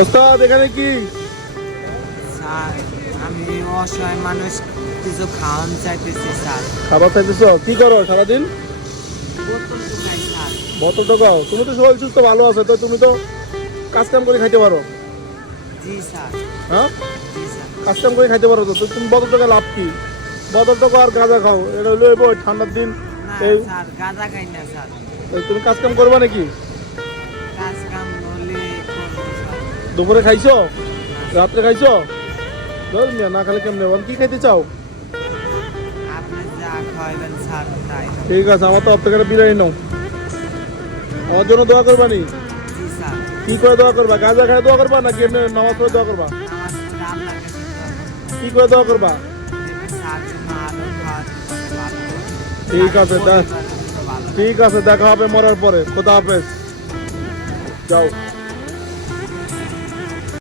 ওস্তাদ এখানে কি? স্যার আমি অসহায় মানুষ, কিছু খাওয়ান চাইতেছি স্যার। খাবার খাইতেছ? কি করো সারাদিন? বোতল তো খাই স্যার। বোতল টোকাও? তুমি তো শরীর সুস্থ ভালো আছে, তো তুমি তো কাজ কাম করে খাইতে পারো। জি স্যার। হ্যাঁ, জি স্যার। কাজ কাম করে খাইতে পারো, তো তুমি বোতল টোকা লাভ কি? বোতল টোকা আর গাঁজা খাও, এটা হলো ওই ঠান্ডার দিন। না এই স্যার, গাঁজা খাই না স্যার। তুমি কাজ কাম করবা নাকি? কাজ কাম হলে করবো স্যার। দুপুরে খাইছো? না, রাত্রে খাইছো? ধর মিয়া, না খেলে কেমনে? কি খাইতে চাও? আপনি যা খাওয়াবেন স্যার তাই। ঠিক আছে, আমার তো আপনাকে বিরিয়ানি নাও, আমার জন্য দোয়া করবা নি? জি স্যার। কি করে দোয়া করবা? গাঁজা খায় দোয়া করবা নাকি এমনি নামাজ পড়ে দোয়া করবা? নামাজ পড়ে আল্লাহর কাছে দোয়া করবো। কি করে দোয়া করবা? যেন স্যার যেন আরো ভালো করে। ঠিক আছে, স্যারের পরিবারের জন্য ভালো। ঠিক আছে, দেখা হবে মরার পরে। খোদা হাফেজ। যাও।